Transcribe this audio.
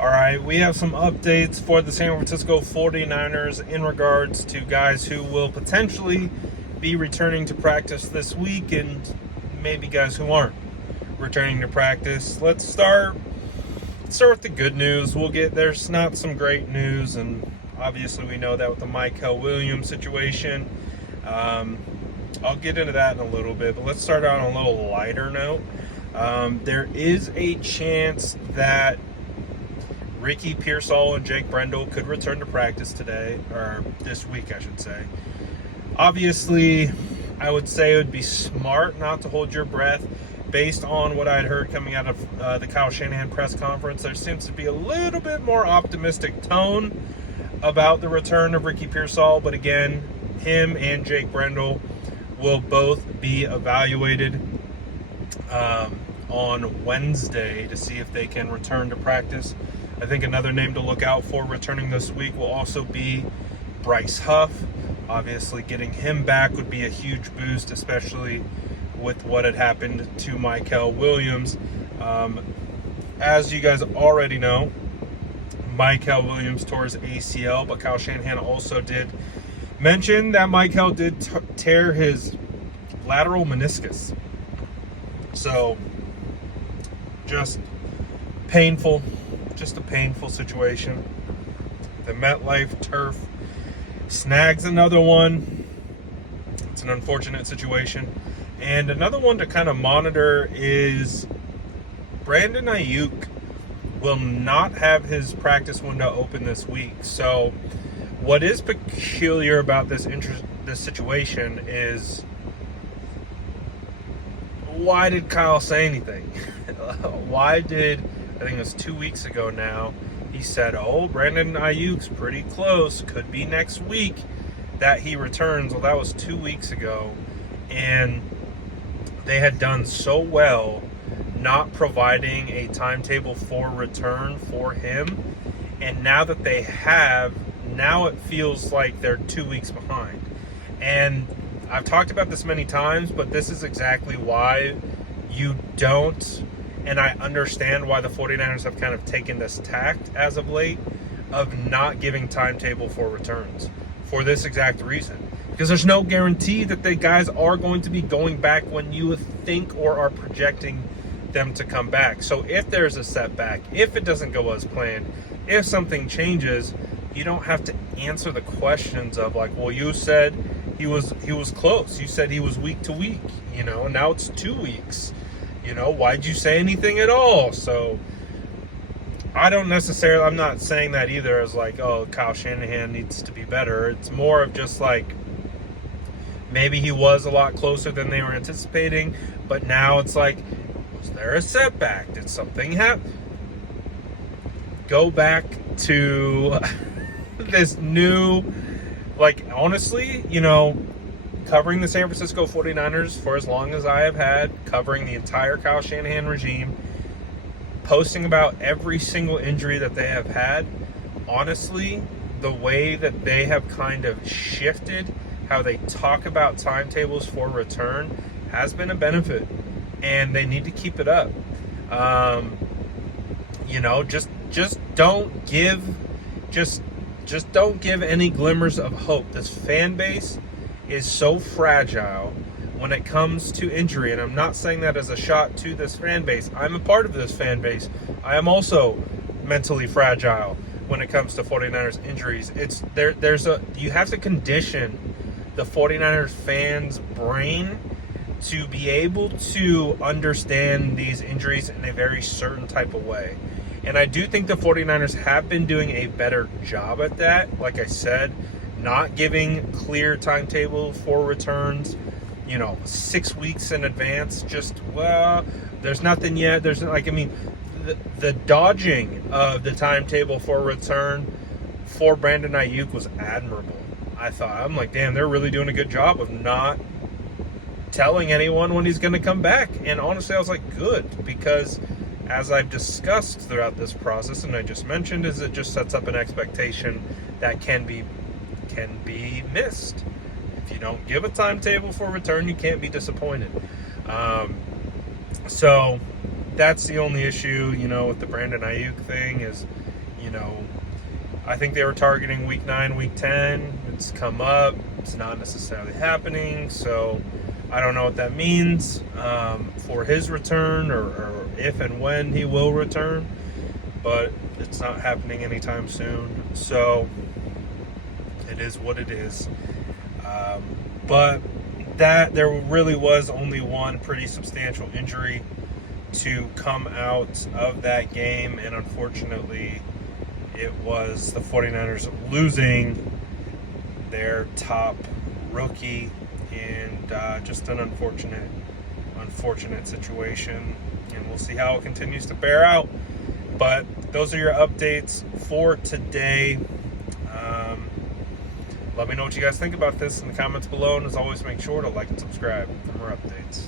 All right, we have some updates for the San Francisco 49ers in regards to guys who will potentially be returning to practice this week and maybe guys who aren't returning to practice. Let's start with the good news. There's not some great news, and obviously we know that with the Michael Williams situation. I'll get into that in a little bit, but let's start out on a little lighter note. There is a chance that Ricky Pearsall and Jake Brendel could return to practice today, or this week, I should say. Obviously, I would say it would be smart not to hold your breath. Based on what I had heard coming out of the Kyle Shanahan press conference, there seems to be a little bit more optimistic tone about the return of Ricky Pearsall. But again, him and Jake Brendel will both be evaluated on Wednesday to see if they can return to practice. I think another name to look out for returning this week will also be Bryce Huff. Obviously, getting him back would be a huge boost, especially with what had happened to Michael Williams. As you guys already know, Michael Williams tore his ACL, but Kyle Shanahan also did mention that Michael did tear his lateral meniscus. So, just a painful situation. The MetLife turf snags another one. It's an unfortunate situation. And another one to kind of monitor is Brandon Aiyuk will not have his practice window open this week. So what is peculiar about this situation is, why did Kyle say anything? Why did, I think it was 2 weeks ago now, he said, Brandon Aiyuk's pretty close, could be next week that he returns. Well, that was 2 weeks ago, and they had done so well not providing a timetable for return for him, and now that they have, now it feels like they're 2 weeks behind. And I've talked about this many times, but this is exactly why you don't, and I understand why the 49ers have kind of taken this tact as of late of not giving timetable for returns for this exact reason. Because there's no guarantee that the guys are going to be going back when you think or are projecting them to come back. So if there's a setback, if it doesn't go as planned, if something changes, you don't have to answer the questions of like, well, you said he was close. You said he was week to week, and now it's 2 weeks. Why'd you say anything at all? So I'm not saying that either as like, Kyle Shanahan needs to be better. It's more of just like, maybe he was a lot closer than they were anticipating, but now it's like, was there a setback? Did something happen? Go back to this new, honestly, covering the San Francisco 49ers for as long as I have had, covering the entire Kyle Shanahan regime, posting about every single injury that they have had. Honestly, the way that they have kind of shifted how they talk about timetables for return has been a benefit, and they need to keep it up. Just don't give any glimmers of hope. This fan base is so fragile when it comes to injury, and I'm not saying that as a shot to this fan base. I'm a part of this fan base. I am also mentally fragile when it comes to 49ers injuries. You have to condition the 49ers fans' brain to be able to understand these injuries in a very certain type of way. And I do think the 49ers have been doing a better job at that. Like I said, not giving clear timetable for returns, 6 weeks in advance. There's nothing yet. The dodging of the timetable for return for Brandon Aiyuk was admirable. I'm like, damn, they're really doing a good job of not telling anyone when he's going to come back. And honestly, I was like, good, because as I've discussed throughout this process, and I just mentioned, is it just sets up an expectation that can be missed. If you don't give a timetable for return, you can't be disappointed. So that's the only issue, with the Brandon Aiyuk thing is, I think they were targeting week 9, week 10. It's come up. It's not necessarily happening. So I don't know what that means for his return or if and when he will return. But it's not happening anytime soon. So it is what it is. But there really was only one pretty substantial injury to come out of that game, and unfortunately it was the 49ers losing their top rookie, and just an unfortunate situation, and we'll see how it continues to bear out. But those are your updates for today. Let me know what you guys think about this in the comments below, and as always, make sure to like and subscribe for more updates.